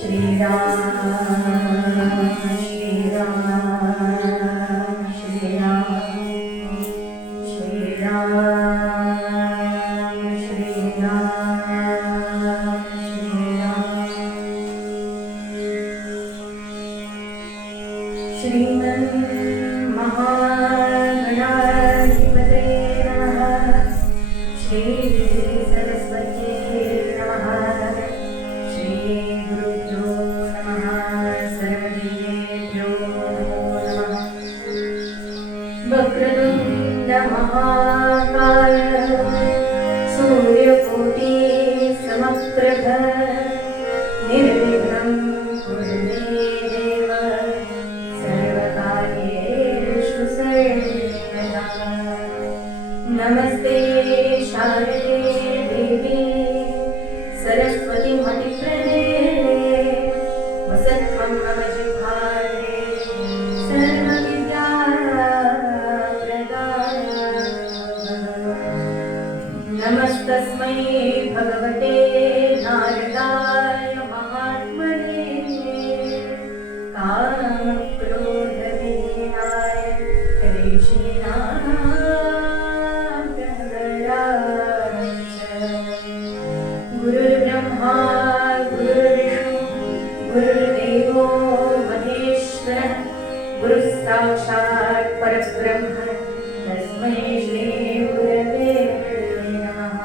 श्री राम श्री राम श्री राम श्री राम श्री राम श्री राम श्रीमन्महागणाधिपते नमः। श्री सरस्वती नमः। श्री गुरुभ्यो नमः। सर्वदेवेभ्यो नमः। वक्रतुण्ड महाकाय सूर्यकोटि समप्रभ निर्विघ्नं कुरु मे देव सर्वकार्येषु सर्वदा। नमस्ते शारदे देवी सरस्वती मतिप्रदे वसत्वं मम जिह्वाग्रे सर्वविद्याप्रदाय। नमस्तस्मै भगवते नारदाय महात्मने कामक्रोधविहीनाय ऋषीणां गुरुर्ब्रह्मा गुरुर्विष्णु गुरुर्देवो महेश्वरः गुरुः साक्षात् परब्रह्म तस्मै श्री गुरवे नमः।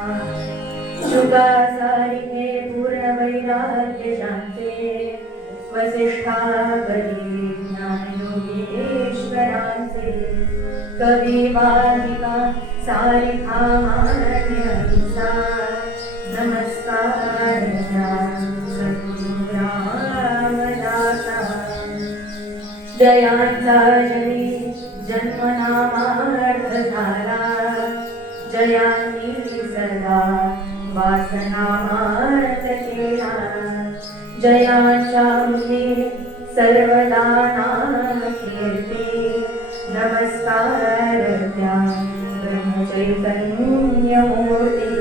शुकाचार्ये पूर्णवैराग्यशान्ते वसिष्ठापदे ज्ञानयोगेश्वरान्ते कविवादिका सारिकामान्यहिंसा नमस्कारः सद्गुरुरामदासा। जयाञ्जलि जन्मनामार्थधारा जयानि सदा वासनामार्तकेला जयाचार्ये सर्वदा नामकीर्ते नमस्कारत्या ब्रह्मचैतन्यमूर्ते।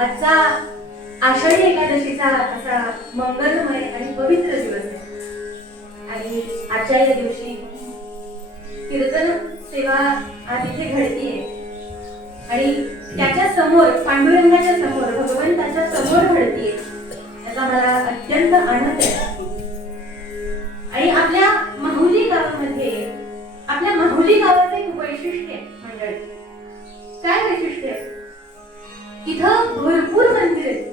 आजचा आषाढी एकादशीचा असा मंगलमय आणि पवित्र दिवस आहे आणि आजच्या या दिवशी कीर्तन सेवा आज इथे घडतीये आणि त्याच्या समोर पांडुरंगाच्या समोर भगवंताच्या समोर घडतीये याचा मला अत्यंत आनंद आहे. आणि आपल्या माहुली गावामध्ये आपल्या माहुली गावाचं एक वैशिष्ट्य आहे मंडळी. काय वैशिष्ट्य आहे? इथं भरपूर मंदिर आहेत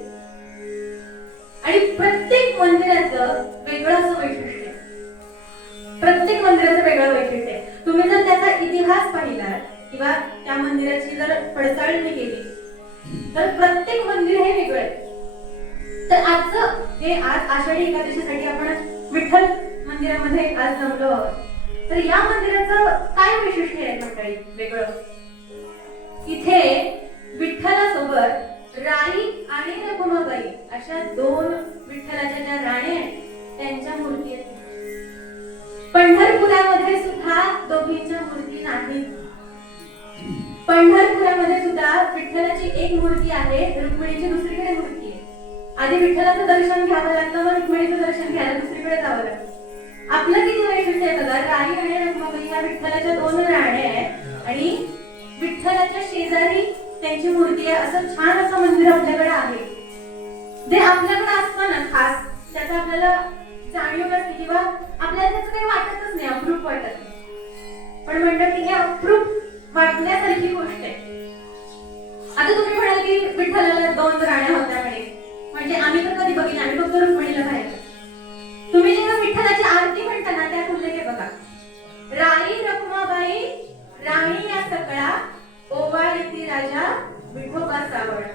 आणि प्रत्येक मंदिराचं वेगळं असं वैशिष्ट्य आहे. प्रत्येक मंदिराचं वेगळं वैशिष्ट्य आहे. तुम्ही जर त्याचा इतिहास पाहिला किंवा त्या मंदिराची जर पडताळणी केली तर प्रत्येक मंदिर हे वेगळं आहे. तर आजचं हे आज आषाढी एकादशीसाठी आपण विठ्ठल मंदिरामध्ये आज जमलो आहोत. तर या मंदिराचं काय वैशिष्ट्य आहे मंडळी वेगळं? इथे विठ्ठलासोबत राणी आणि रखुमाबाई अशा दोन विठ्ठलाच्या ज्या राणी आहेत त्यांच्या मूर्ती आहेत. पंढरपुरामध्ये सुद्धा दोघींच्या मूर्ती नाहीत. पंढरपुरामध्ये सुद्धा विठ्ठलाची एक मूर्ती आहे, रुक्मिणीची दुसरीकडे मूर्ती आहे. आधी विठ्ठलाचं दर्शन घ्यावं लागतं, मग रुक्मिणीचं तिकडे जावं लागतं. आपलं किती वैशिष्ट्य आहे बघा. राई आणि रखुमाबाई या विठ्ठलाच्या 2 राण्या आहेत आणि विठ्ठलाच्या शेजारी त्यांची मूर्ती आहे. असं छान असं मंदिर आपल्याकडे आहे. जे आपल्याकडे असतं ना खास, त्याचा आपल्याला जाणीव नसते किंवा आपल्याला त्याचं काही वाटतच नाही, अप्रूप वाटत नाही. पण म्हणतात की हे अप्रूप वाटण्यासारखी गोष्ट आहे. आता तुम्ही म्हणाल की विठ्ठलाला 2 राण्या होत्या म्हणजे आम्ही तर कधी बघितलं, आम्ही फक्त रुक्मिणीला पाहिलं. तुम्ही जेव्हा विठ्ठलाची आरती म्हणता ना, त्यात उल्लेख आहे बघा. राई रखुमाबाई राणी या सकळा, ओवाळीती राजा विठोबा सावळा.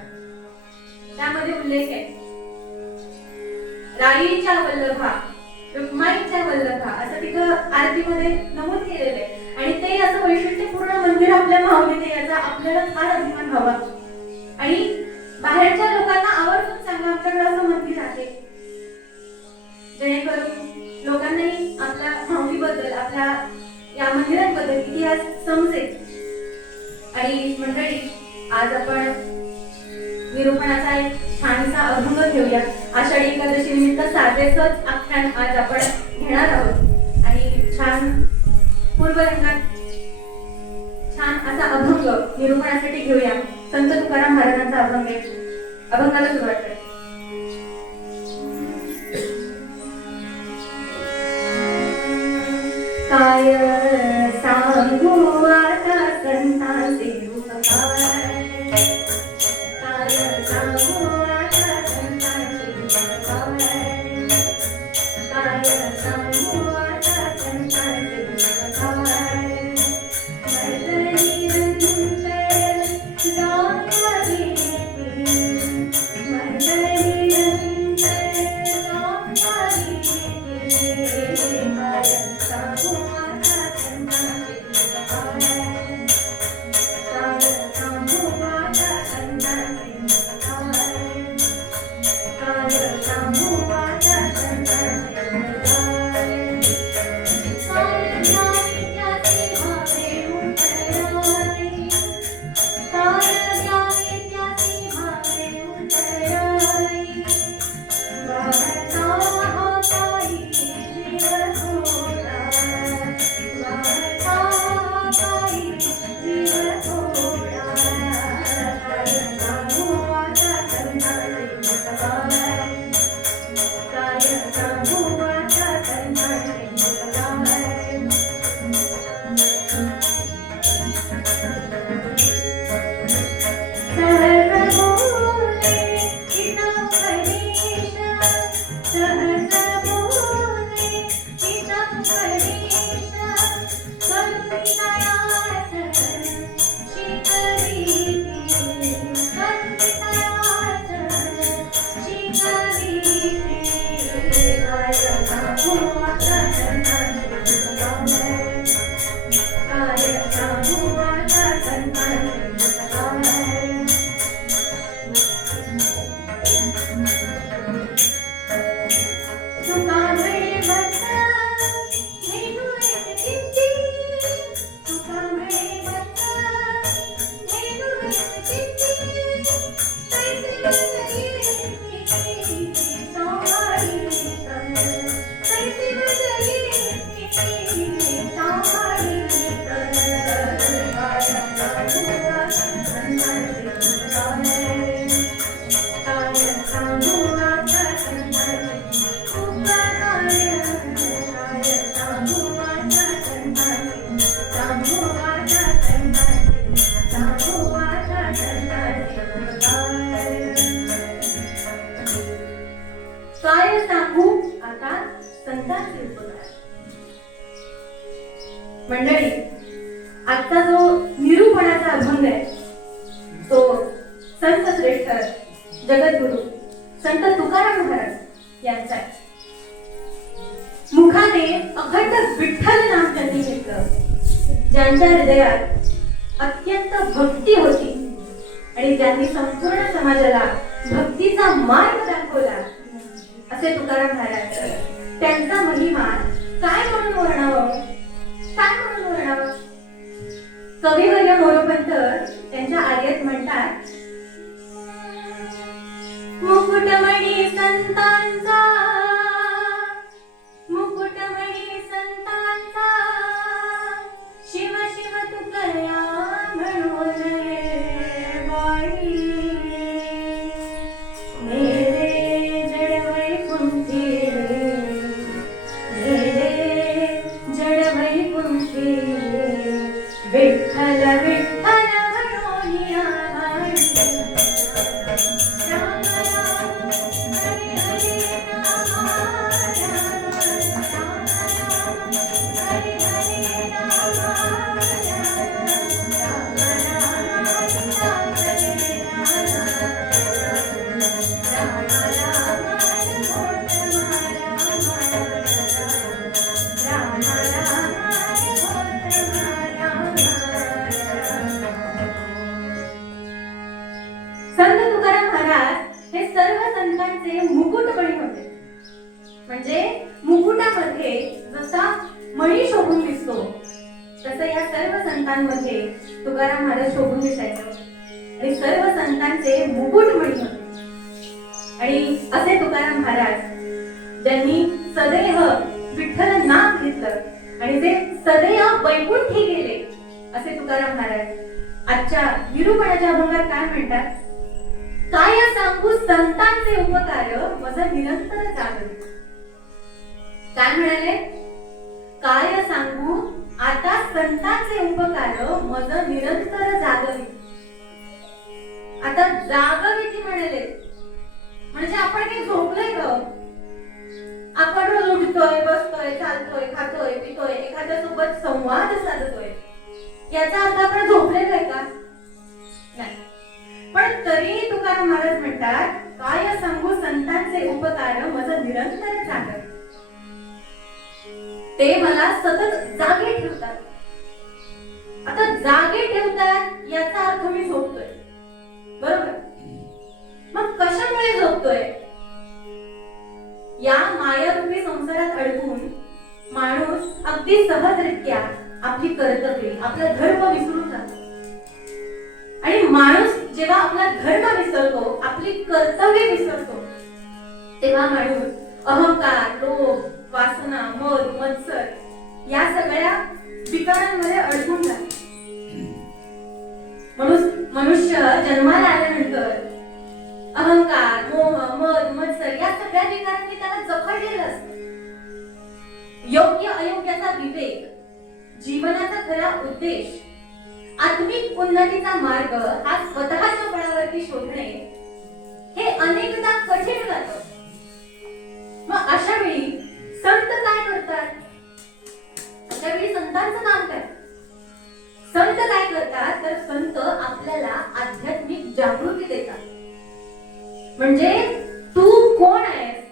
त्यामध्ये उल्लेख आहे राईच्या वल्लभा, रुक्माईच्या वल्लभा, असं तिथं आरतीमध्ये नमूद केलेलं आहे. आणि ते असं वैशिष्ट्यपूर्ण मंदिर आपल्या माऊलीत आहे, याचा आपल्याला फार अभिमान व्हावा. आणि बाहेरच्या लोकांना आवर्जून सांगा आमच्याकडे असं मंदिर आहे, जेणेकरून लोकांनाही आपल्या माऊलीबद्दल, आपल्या या मंदिरांबद्दल इतिहास समजेल. आणि मंडळी, आज आपण निरूपणाचा एक छानसा अभंग घेऊया. आषाढी एकादशी निमित्त साधेसच आख्यान आज आपण घेणार आहोत आणि छान पूर्वरंगात छान असा अभंग निरूपणासाठी घेऊया. संत तुकाराम महाराजांचा अभंग आहे. अभंगाला सुरुवात करूया. काय सांगू आता संतांचे उपकार, काय सांगू आता संतांचे उपकार, काय सांगू आता संतांचे उपकार. मंडळी, आजचा जो निरूपणाचा अभंग आहे तो संत श्रेष्ठ जगद्गुरु संत तुकाराम महाराज यांचा आहे. मुखाने अखंड विठ्ठल नाम त्यांनी घेतलं, ज्यांच्या हृदयात अत्यंत भक्ती होती आणि त्यांनी संपूर्ण समाजाला भक्तीचा मार्ग दाखवला असे तुकाराम महाराज. त्यांचा महिमा काय म्हणून वर्णावं, काय म्हणून वर्णावं. कविवर्य मोरोपंत त्यांच्या आर्यात म्हणतात, मुकुटमणी संतांचा म्हणजे मुकुटामध्ये जसा मणी शोभून दिसतो तसं या सर्व संतांमध्ये तुकाराम महाराज शोभून दिसायचं आणि सर्व संतांचे मुकुट मणी होते. आणि असे तुकाराम महाराज ज्यांनी सदैव विठ्ठल नाम घेतलं आणि ते सदैव वैकुंठी गेले असे तुकाराम महाराज आजच्या निरूपणाच्या अभंगात काय म्हणतात? काय सांगू संतांचे उपकार मज निरंतर जागवी. काय म्हणाले? काय सांगू आता संतांचे उपकार मज निरंतर जागवी. आता जागवी ती म्हणाले म्हणजे आपण काही झोपलोय का? आपण रोज उठतोय, बसतोय, चालतोय, खातोय, पितोय, एखाद्या सोबत संवाद साधतोय, याचा अर्थ आपण झोपलेलो आहे का? नाही. पण तरी तुकाराम महाराज म्हणतात काय सांगू संतांचे उपकार मज निरंतर जागवी. ते मला सतत जागे ठेवतात. आता जागे ठेवतात याचा अर्थ मी झोपतोय, बरोबर? मग कशामुळे झोपतोय? या मायारूपी संसारात अडकून माणूस अगदी सहजरित्या आपली कर्तव्ये, आपला धर्म विसरून जातो. आणि माणूस जेव्हा आपला धर्म विसरतो, आपली कर्तव्ये विसरतो, तेव्हा माणूस अहंकार, लोभ, वासना, मद, मत्सर या सगळ्या विकारांमध्ये अडकून जातो. मनुष्य जन्माला आल्यानंतर अहंकार, मोह, मद, मत्सर या सगळ्या विकारांनी त्याला जखडलेलं असतं. योग्य अयोग्याचा विवेक, जीवनाचा खरा उद्देश, आत्मिक उन्नतीचा मार्ग हा स्वतःच्या बळावरती शोधणे हे अनेकदा कठीण जातं. मग अशा वेळी संत काय करतात? अशा वेळी संतांचं काम काय? संत काय करतात तर संत आपल्याला आध्यात्मिक जागृती देतात. म्हणजे तू कोण आहेस,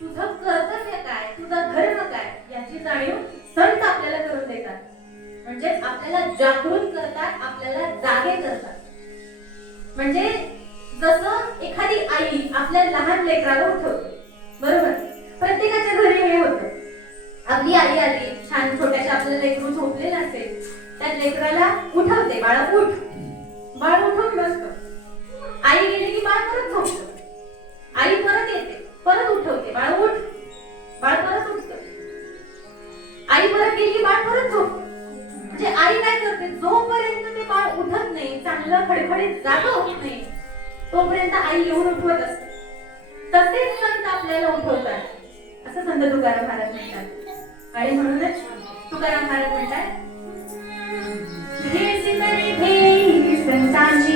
तुझं कर्तव्य काय, तुझा धर्म काय याची जाणीव संत आपल्याला करून देतात. म्हणजे आपल्याला जागृत करतात, आपल्याला जागे करतात. म्हणजे जसं एखादी आई आपल्या लहान लेकराला उठवते, बरोबर? प्रत्येकाच्या घरी हे होतं. आपली आई आली, छान छोट्याशा आपलं लेकरू झोपलेलं असेल, त्या लेकराला उठवते, बाळा उठ. बाळ उठून बसतं. आई गेली की बाळ परत झोपतं. आई परत येते, परत उठवते, बाळ उठ. बाळ परत उठतं. आई परत गेली की बाळ परत झोपतं. म्हणजे आई काय करते, जोपर्यंत ते बाळ उठत नाही, चांगलं खडखडीत जागं होत नाही, तोपर्यंत आई येऊन उठवत असते. तसेच संत आपल्याला उठवतात, असं संत तुकाराम महाराज म्हणतात. आणि म्हणूनच तुकाराम महाराज म्हणतात संतांची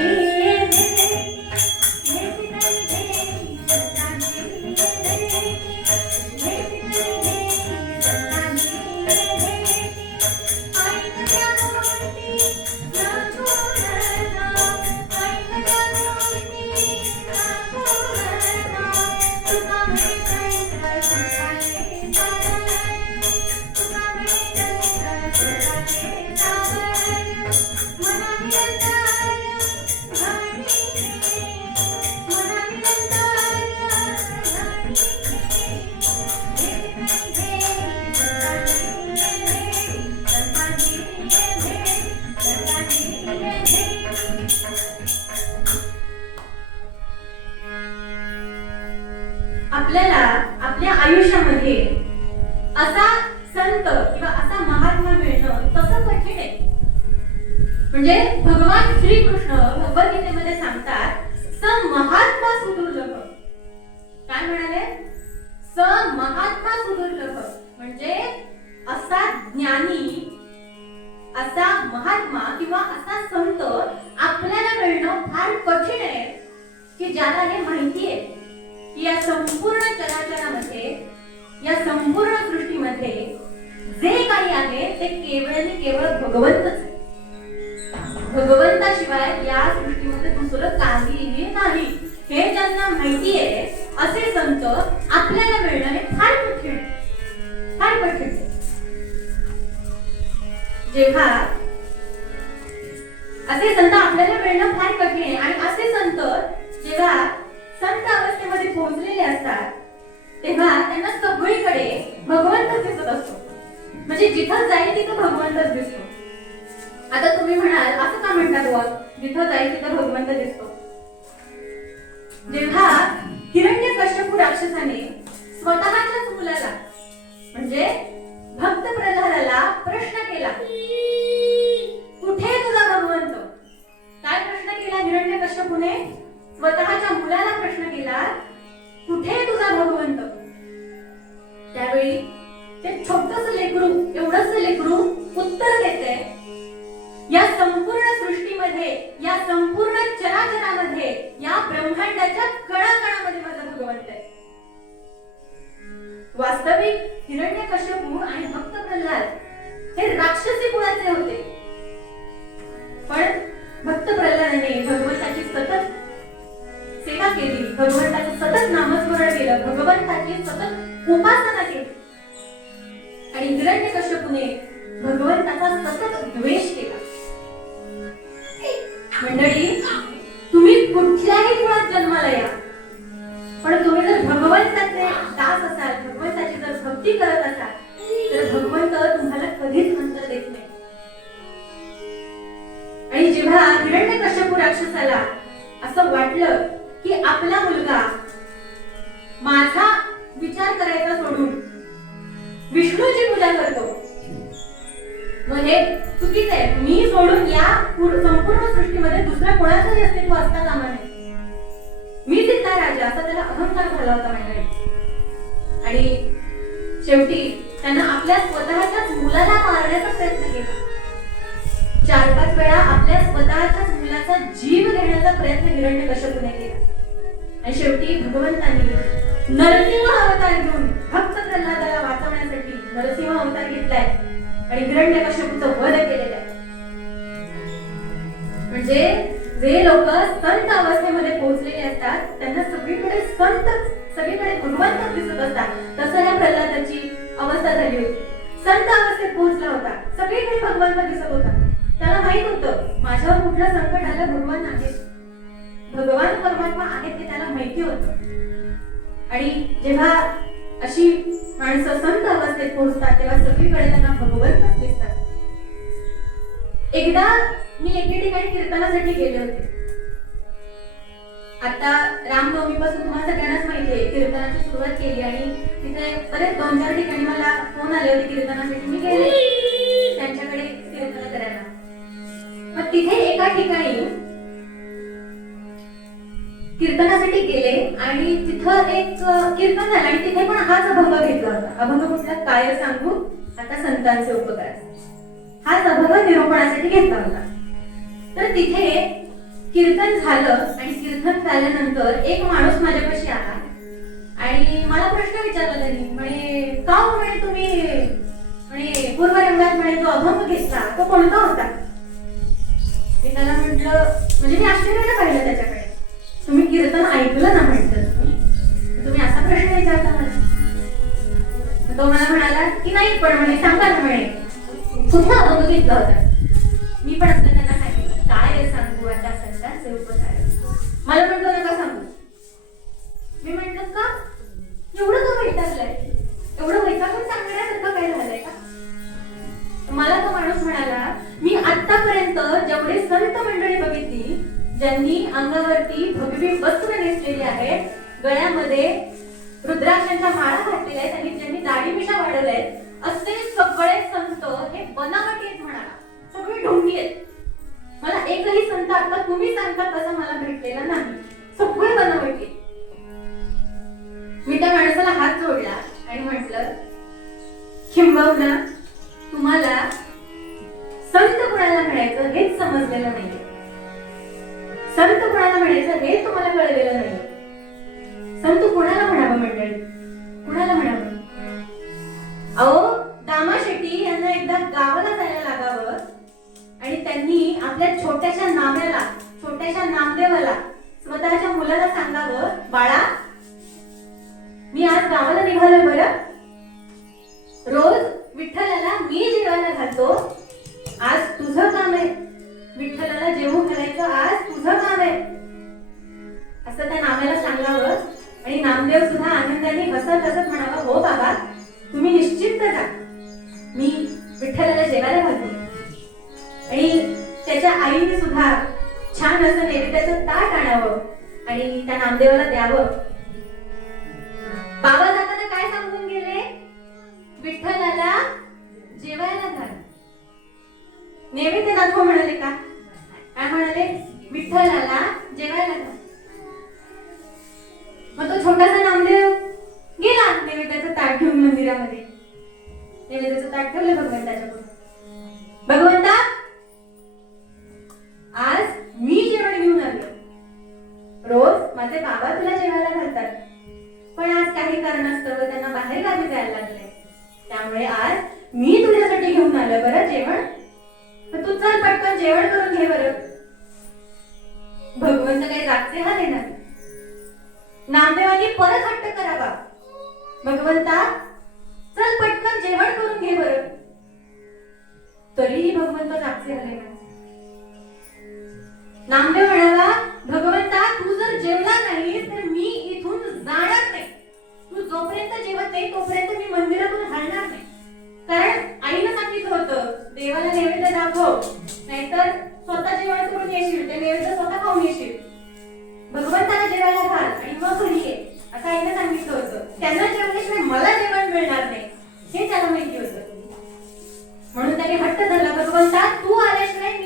आपल्याला आपल्या आयुष्यामध्ये असा संत किंवा असा महात्मा मिळणं तसं कठीण आहे. म्हणजे भगवान श्रीकृष्ण भगवद्गीतेमध्ये सांगतात स महात्मा सुदुर्लभ. काय म्हणाले? स महात्मा सुदुर्लभ म्हणजे असा ज्ञानी, असा महात्मा किंवा असा संत आपल्याला मिळणं फार कठीण आहे की ज्याला हे माहिती आहे की या संपूर्ण चराचरामध्ये, या संपूर्ण सृष्टीमध्ये जे काही आहे ते केवळ आणि केवळ भगवंतच आहे. भगवंताशिवाय या सृष्टीमध्ये दुसरं काहीही नाही हे ज्यांना माहिती आहे असे संत आपल्याला मिळणं हे फार कठीण आहे, फार कठीण आहे. जेव्हा असे संत आपल्याला मिळणं फार कठीण आहे आणि असे संत जेव्हा संत अवस्थेमध्ये पोहोचलेले असतात तेव्हा त्यांना सगळीकडे भगवंतच दिसत असतो. म्हणजे जिथं जाईल तिथं भगवंतच दिसतो. आता तुम्ही म्हणाल असं का म्हणतात बुवा, जिथं जाईल तिथं भगवंत दिसतो? जेव्हा हिरण्यकश्यपू राक्षसाने स्वतःच्याच मुलाला म्हणजे भक्त प्रल्हादाला प्रश्न केला, कुठे तुझा भगवंत? काय प्रश्न केला हिरण्यकश्यपूने? स्वतःच्या मुलाला प्रश्न केला, कुठे तुझा भगवंत? त्यावेळी ते छोटस लेकरू, एवढंच लेकरू उत्तर देते, या संपूर्ण सृष्टीमध्ये, या संपूर्ण चराचरामध्ये, या ब्रह्मांडाच्या कणाकणामध्ये माझा भगवंत आहे. वास्तविक हिरण्यकश्यपू आणि भक्त प्रल्हाद हे राक्षसी कुळाचे होते, पण भक्त प्रल्हादाने भगवंताची सतत सेवा केली, भगवंताचं सतत नामस्मरण केलं, भगवंताची सतत उपासना केली. आणि हिरण्यकश्यपूने भगवंताचा सतत द्वेष केला. मंडळी, तुम्ही कुठल्याही कुळात जन्माला या, पण तुम्ही जर भगवंताचे दास असाल, भगवंताची जर भक्ती करत असाल, तर भगवंत तुम्हाला कधीच अंतर देत नाही. आणि जेव्हा हिरण्यकश्यपू राक्षसाला असं वाटलं की आपला मुलगा माझा विचार करायचा सोडून विष्णूची पूजा करतो, मग हे चुकीचं आहे. मी सोडून या संपूर्ण सृष्टीमध्ये दुसऱ्या कोणाचंही अस्तित्व असता कामा नये. मी तिथला राजा, असा त्याला अहंकार झाला होता मंडळी. आणि शेवटी त्यांना आपल्या स्वतःच्याच मुलाला मारण्याचा प्रयत्न केला. 4-5 वेळा आपल्या स्वतःच्याच मुलाचा जीव घेण्याचा प्रयत्न हिरण्यकश्यपूने केला. आणि शेवटी भगवंतांनी नरसिंह अवतार घेऊन भक्त प्रल्हादाला वाचवण्यासाठी नरसिंह अवतार घेतलाय आणि हिरण्यकश्यपूचं वध केलेलं आहे. म्हणजे जे लोक संत अवस्थेमध्ये पोहोचलेले असतात त्यांना सगळीकडे भगवंत दिसत असतात. तसं या प्रल्हादाची अवस्था झाली होती. संत अवस्थेत पोहोचला होता, सगळीकडे भगवंत दिसत होता. त्याला माहित होतं माझ्यावर कुठलं संकट आलं, भगवान आहे, भगवान परमात्मा आहेत ते त्याला माहिती होतं. आणि जेव्हा अशी माणसं संत अवस्थेत पोहोचतात तेव्हा सगळीकडे त्यांना भगवंतच दिसतात. एकदा मी एके ठिकाणी कीर्तनासाठी गेले होते. आता रामनवमीपासून तुम्हाला सगळ्यांनाच माहिती आहे कीर्तनाची सुरुवात केली आणि तिथे बरेच 2-4 ठिकाणी मला फोन आले होते कीर्तनासाठी. मी गेले त्यांच्याकडे कीर्तन करायला. मग तिथे एका ठिकाणी कीर्तनासाठी गेले आणि तिथं एक कीर्तन झालं आणि तिथे पण हाच अभंग घेतला होता. अभंग कुठला? काय सांगू आता संतांचे उपकार. हाच अभंग निरूपणासाठी घेतला होता. तर तिथे कीर्तन झालं आणि कीर्तन झाल्यानंतर एक माणूस माझ्यापाशी आला आणि मला प्रश्न विचारला त्यांनी. म्हणे का म्हणे तुम्ही म्हणे पूर्वरंगात म्हणे जो अभंग घेतला तो कोणता होता? मी त्याला म्हटलं, म्हणजे मी आश्चर्याने पाहिलं त्याच्याकडे, तुम्ही कीर्तन ऐकलं ना म्हटलं, तुम्ही असा प्रश्न विचारता मला? तो मला म्हणाला की नाही पण म्हणे सांगा ना म्हणे कुठला अभंग घेतला होता. मी पण असं त्यांना सांगितलं काय सांगू आता संतांचे उपकार. मला म्हणतो नका सांगू. मी म्हटलं का? एवढं का वैतागलंय? एवढं वैतागून सांगण्यासारखं काय झालंय का? मला तो माणूस म्हणाला मी आतापर्यंत जेवढे संत मंडळी बघितली ज्यांनी अंगावरती भगवी वस्त्र नेसलेली आहेत, गळ्यामध्ये रुद्राक्षांच्या माळा घातलेल्या आहेत आणि ज्यांनी दाढी मिशा वाढवल्या आहेत, असे सगळे संत हे बनावटी आहेत म्हणाला. सगळे ढोंगी आहेत. मला एकही संत आता तुम्ही सांगता तसा मला भेटलेला नाही. सगळे बनावटी. मी त्या माणसाला हात जोडला आणि म्हटलं किंबहुना तुम्हाला संत कुणाला म्हणायचं हेच समजलेलं नाहीये. संत कुणाला म्हणायचं हे तुम्हाला कळलेलं नाही. संत कुणाला म्हणावं मंडळी? कुणाला म्हणावं? अहो दामा शेट्टी यांना एकदा गावाला जायला लागावं आणि त्यांनी आपल्या छोट्याशा नाम्याला, छोट्याशा नामदेवाला, स्वतःच्या मुलाला सांगावं बाळा मी आज गावाला निघालोय बरं, रोज विठ्ठलाला मी जेवायला घालतो, आज तुझं काम आहे, विठ्ठलाला जेवू घालायचं आज तुझं काम आहे, असं त्या नाम्याला सांगावं आणि आणि नामदेव सुद्धा आनंदाने हसत हसत म्हणावा, हो बाबा तुम्ही निश्चिंत जा, मी विठ्ठलाला जेवायला घालतो. आणि त्याच्या आईने सुद्धा छान असं नैवेद्याचं ताट आणावं आणि त्या नामदेवाला द्यावं. बाबा जाताना काय सांगून गेले, विठ्ठलाला जेवायला घाल. नैवेद्य दाखव म्हणाले का, काय म्हणाले, विठ्ठलाला जेवायला घाल. मग तो छोटासा नामदेव गेला नैवेद्याचं ताट घेऊन मंदिरामध्ये. नैवेद्याचं ताट ठेवलं भगवंताच्या पुढे. भगवंता आज मी जेवण घेऊन आलो. रोज माझे बाबा तुला जेवायला घालतात, पण आज काही कारणास्तव त्यांना बाहेर गावी जायला लागले, त्यामुळे आज मी तुझ्यासाठी घेऊन आलो बरं जेवण. तू चल पटकन जेवण करून घे बरं. भगवंत काही रागचे हा देणार. नामदेवानी परत हट्ट करावा, भगवंता चल पटकन जेवण करून घे बरं. तरीही भगवंत रागचे आले नाही. नामदेव म्हणाला, भगवंता तू जर जेवला नाही तर मी इथून जाणार नाही. तू जोपर्यंत जेवत नाही तोपर्यंत मी मंदिरातून हलणार नाही. कारण आईनं सांगितलं होतं, देवाला नैवेद्य दाखव, नाहीतर स्वतः जेवण करून येशील, ते नैवेद्य स्वतः खाऊन येशील. भगवंताला जेवायला घाल आणि मग घरी ये, असं आईनं सांगितलं होतं. त्यांना जेवल्याशिवाय मला जेवण मिळणार नाही हे त्याला माहिती होतं. म्हणून त्याने हट्ट धरला, भगवंता तू आल्याशिवाय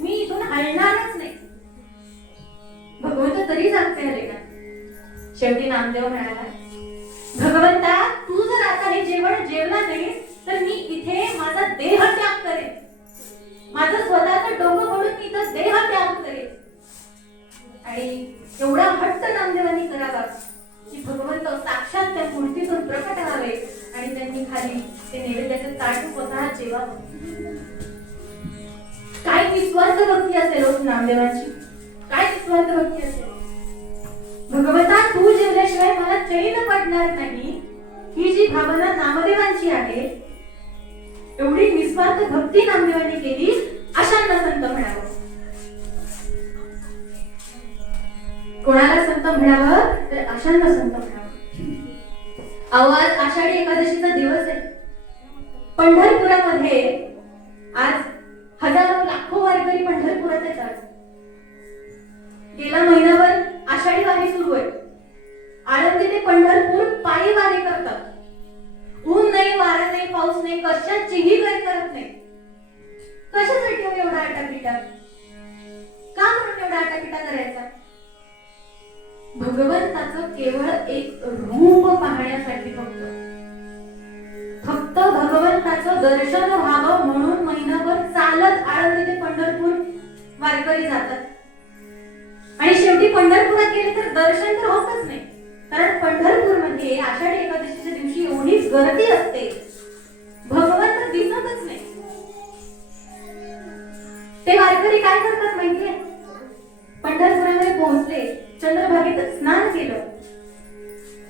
मी इथून हलणारच नाही. भगवंत तरी जागते आले का. शेवटी नामदेव म्हणाला, भगवंता तू जर आता हे जेवण जेवला नाही तर मी इथे माझा देह त्याग करेन. माझं स्वतःचं डोकं फोडून मी इथं देह त्याग करेन. आणि एवढा हट्ट नामदेवांनी करावा की भगवंत साक्षात त्या मूर्तीतून प्रकट व्हावे आणि त्यांनी खाली ते नैवेद्याचं ताट स्वतः जेवावं. काय निस्वार्थ भक्ती असेल नामदेवांची, काय निस्वार्थ भक्ती असेल. भगवंता तू जेवल्याशिवाय मला चैन पडणार नाही, ही जी भावना नामदेवांची आहे, एवढी निस्वार्थ भक्ती नामदेवांनी केली. अशांना संत म्हणावं. कोणाला संत म्हणावं तर अशांना संत म्हणावं. आज आषाढी एकादशीचा दिवस आहे. पंढरपुरामध्ये आज हजारो लाखो वारकरी पंढरपुरात येतात. गेला महिनाभर आषाढी वारी सुरू आहे. आळंदी ते पंढरपूर पायी वारी करतात. ऊन नाही, वारा नाही, पाऊस नाही, कशाचीही गैर करत नाही. कशासाठी एवढा आटापिटा, का म्हणून एवढा आटापिटा करायचा. भगवंताचं केवळ एक रूप पाहण्यासाठी, फक्त भगवंताचं दर्शन व्हावं म्हणून महिनाभर चालत आळंदी ते पंढरपूर वारकरी जातात. आणि शेवटी पंढरपुरात गेले तर दर्शन तर होतच नाही. कारण पंढरपूरमध्ये आषाढी एकादशीच्या दिवशी एवढीच गर्दी असते, भगवंत दिसतच नाही. ते वारकरी काय करतात माहितीये, पंढरपुरामध्ये पोहोचले, चंद्रभागेत स्नान केलं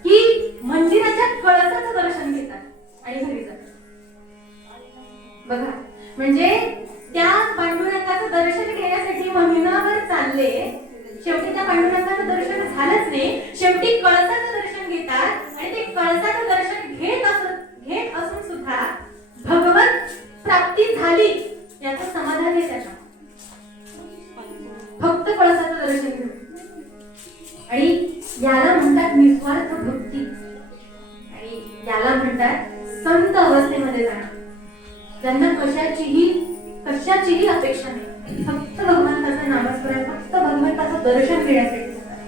की मंदिराच्या कळसाचं दर्शन घेतात आणि घरी जातात. बघा, म्हणजे त्या पांडुरंगाचं दर्शन घेण्यासाठी महिनाभर चालले, शेवटी त्या पांडुरंगाचं दर्शन झालंच नाही. शेवटी कळसाचं दर्शन घेतात आणि ते कळसाचं दर्शन घेत असून सुद्धा भगवत प्राप्ती झाली याचं समाधान आहे त्याच्या. फक्त कळसाचं दर्शन घेऊन. आणि याला म्हणतात निस्वार्थ भक्ती आणि याला म्हणतात संत अवस्थेमध्ये जाणं. ज्यांना कशाचीही अपेक्षा नाही, फक्त भगवंताचं नामस्मरण, फक्त भगवंताचं दर्शन घेण्यासाठी जातात.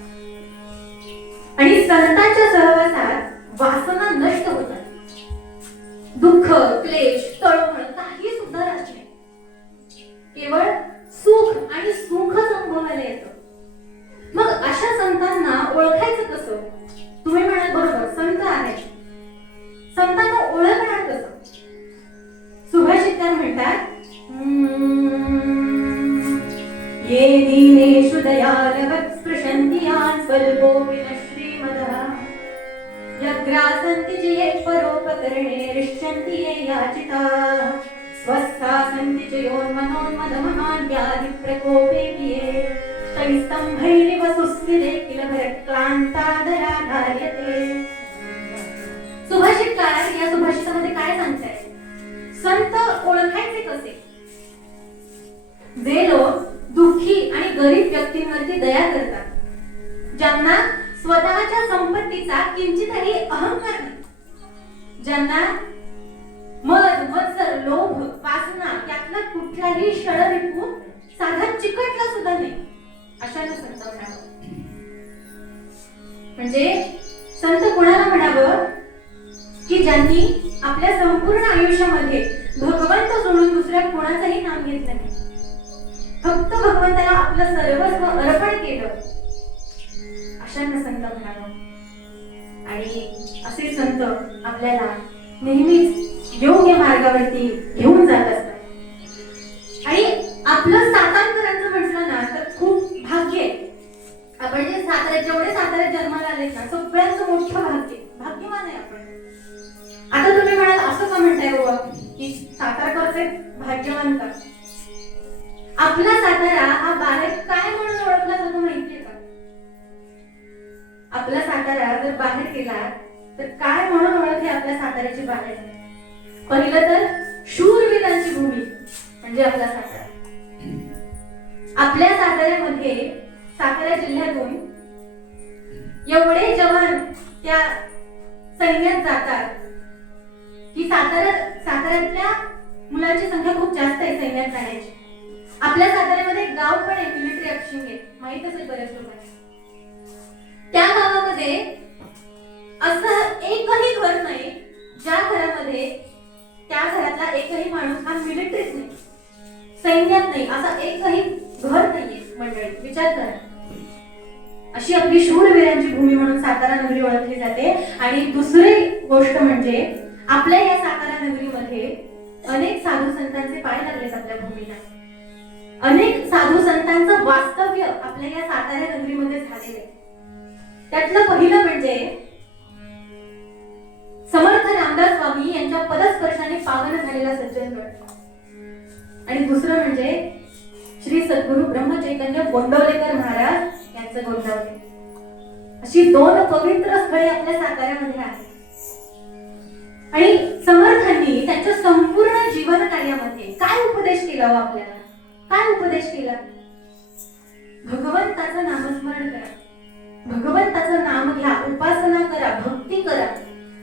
आणि संतांच्या सहवासात वासना नष्ट होतात. दुःख, क्लेश, तळमळ काही सुद्धा राहत नाही. केवळ सुख आणि सुखच अनुभवायला येतं. मग अशा संतांना ओळखायचं कसं. तुम्ही म्हणाल बरोबर, संत आहे, संतांना ओळखणार कसं. सुभाषितकार म्हणतात, ये दीनेषु दयालवत् स्पृशन्ति यान् स्वल्पो विनश्रीमदः यग्रासन्ति च ये परोपकरणे रिष्यन्ति ये याचिताः स्वस्था सन्ति च योन्मनोन्मदमहान् व्याधिप्रकोपेऽपि ये शैस्तंभैरिव सुस्थिरे किल क्लांतादरा धार्यते. सुभाषितकार या सुभाषितामध्ये काय सांगताय? संत ओळखायचे कसे? जे लोक दुःखी आणि गरीब व्यक्तींवरती दया करतात, ज्यांना स्वतःच्या संपत्तीचा किंचितही अहंकार नाही, ज्यांना मद मत्सर लोभ वासना यातला कुठलाही षडरिपू साधा चिकटला सुद्धा नाही, अशाला संत म्हणावं. म्हणजे संत कोणाला म्हणावं? की ज्यांनी आपल्या संपूर्ण आयुष्यामध्ये भगवंत सोडून दुसऱ्या कोणाचंही नाम घेतलं नाही, फक्त भगवंताला आपलं सर्वस्व अर्पण केलं, अशांना संत म्हणावं. आणि असे संत आपल्याला नेहमीच योग्य मार्गावरती घेऊन जात असतात. आणि आपलं सातारकरांचं म्हटलं ना तर खूप भाग्य आहे. आपण जे जेवढे साताऱ्यात जन्माला आलेत ना, सगळ्यांचं मोठं भाग्यवान आहे आपण. आता तुम्ही म्हणाल असं का म्हणताय बाबा की सातारकरचे भाग्यवान का? आपला सातारा हा बाहेर काय म्हणून ओळखला जातो माहितीये का? आपला सातारा जर बाहेर गेला तर काय म्हणून ओळखले आपल्या साताऱ्याची बाहेर? पहिलं तर शूरवीरांची भूमी म्हणजे आपला सातारा. आपल्या साताऱ्यामध्ये, सातारा जिल्ह्यातून एवढे जवान त्या सैन्यात जातात की साताऱ्यातल्या मुलांची संख्या खूप जास्त आहे सैन्यात जाण्याची. आपल्या साताऱ्यामध्ये एक गाव पण आहे मिलिटरी अक्षिंगे, माहित असेल बऱ्याच लोकांना. त्या गावामध्ये असं एकही घर नाही ज्या घरामध्ये त्या घरातला एकही माणूस हा मिलिटरीत नाही, सैन्यात नाही, असा एकही घर नाहीये. मंडळी विचार करा. अशी आपली शूरवीरांची भूमी म्हणून सातारा नगरी ओळखली जाते. आणि दुसरी गोष्ट म्हणजे आपल्या या सातारा नगरीमध्ये अनेक साधू संतांचे पाय लागलेत आपल्या भूमीला. अनेक साधू संतांचं वास्तव्य आपल्या या सातारा नगरीमध्ये झालेलं आहे. त्यातलं पहिलं म्हणजे समर्थ रामदास स्वामी यांच्या पदस्पर्शाने पावन झालेला सज्जनगड. आणि दुसरं म्हणजे श्री सद्गुरु ब्रह्मचैतन्य गोंदवलेकर महाराज यांचं गोंदवले. अशी दोन पवित्र स्थळे आपल्या साताऱ्यामध्ये आहेत. आणि समर्थांनी त्यांच्या संपूर्ण जीवन कार्यामध्ये काय उपदेश केला हो आपल्याला? काय उपदेश केला? भगवंताचं नामस्मरण करा, भगवंताचं नाम घ्या, उपासना करा, भक्ती करा,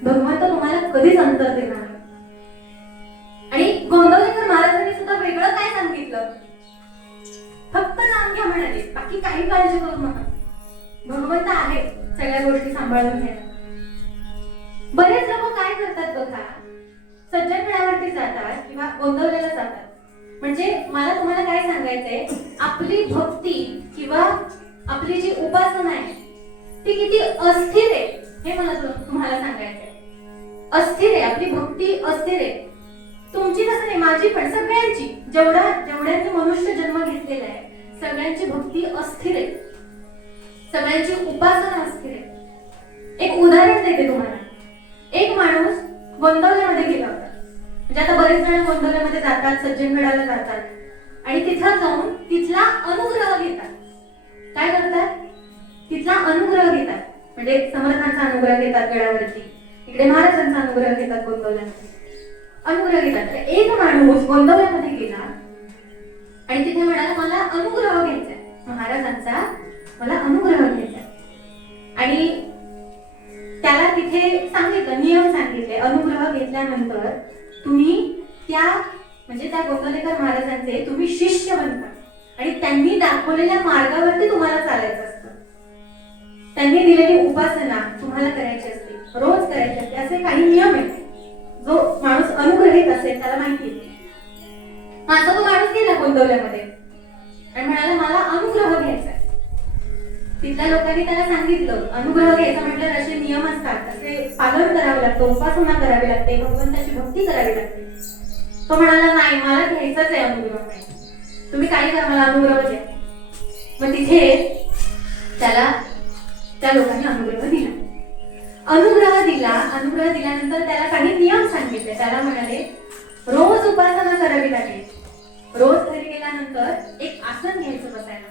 भगवंत तुम्हाला कधीच अंतर देणार नाही. आणि गोंदवलेकर महाराजांनी सुद्धा वेगळं काय सांगितलं? फक्त नाम घ्या म्हणाले, बाकी काही काळजी करू नका, भगवंत आहे सगळ्या गोष्टी सांभाळून घ्यायला. बरेच लोक काय करतात बघा, सज्जनगडावरती जातात किंवा गोंदवलेला जातात, म्हणजे मला तुम्हाला काय सांगायचंय, आपली भक्ती किंवा आपली जी उपासना आहे ती किती अस्थिर आहे हे मला तुम्हाला सांगायचंय. अस्थिर आहे आपली भक्ती, अस्थिर आहे. तुमची तसं नाही, माझी पण, सगळ्यांची, जेवढ्यांनी मनुष्य जन्म घेतलेला आहे सगळ्यांची भक्ती अस्थिर आहे, सगळ्यांची उपासना अस्थिर आहे. एक उदाहरण देते तुम्हाला. एक माणूस गोंदवल्यामध्ये गेला होता. म्हणजे आता बरेच जण गोंदवल्यामध्ये जातात, सज्जनगडाला जातात आणि तिथं जाऊन तिथला अनुग्रह घेतात. काय करतात? तिथला अनुग्रह घेतात. म्हणजे समर्थांचा अनुग्रह घेतात गडावरती, इकडे महाराजांचा अनुग्रह घेतात गोंदवल्यामध्ये, अनुग्रह घेतात. तर एक माणूस गोंदवल्यामध्ये गेला आणि तिथे म्हणाला मला अनुग्रह घ्यायचा महाराजांचा, मला अनुग्रह घ्यायचा. आणि त्याला तिथे सांगितलं, नियम सांगितले, अनुग्रह घेतल्यानंतर तुम्ही त्या गोंदवलेकर महाराजांचे तुम्ही शिष्य बनता आणि त्यांनी दाखवलेल्या मार्गावरती तुम्हाला चालायचं असतं. त्यांनी दिलेली उपासना तुम्हाला करायची असते, रोज करायची असते, असे काही नियम आहेत. जो माणूस अनुग्रहित असेल त्याला माहिती आहे. माझा तो माणूस गेला गोंदवल्यामध्ये आणि म्हणाला मला अनुग्रह घ्यायचा. तिथल्या लोकांनी त्याला सांगितलं अनुग्रह घ्यायचा म्हटलं असे नियम असतात, असे पालन करावं लागतं, उपासना करावी लागते, भगवंताची भक्ती करावी लागते. तो म्हणाला नाही, मला घ्यायचाच आहे अनुग्रह, तुम्ही काही करा, मला अनुग्रह द्या. मग तिथे त्याला त्या लोकांनी अनुग्रह दिला. अनुग्रह दिल्यानंतर त्याला काही नियम सांगितले. त्याला म्हणाले रोज उपासना करावी लागेल, रोज घरी गेल्यानंतर एक आसन घ्यायचं बसायला,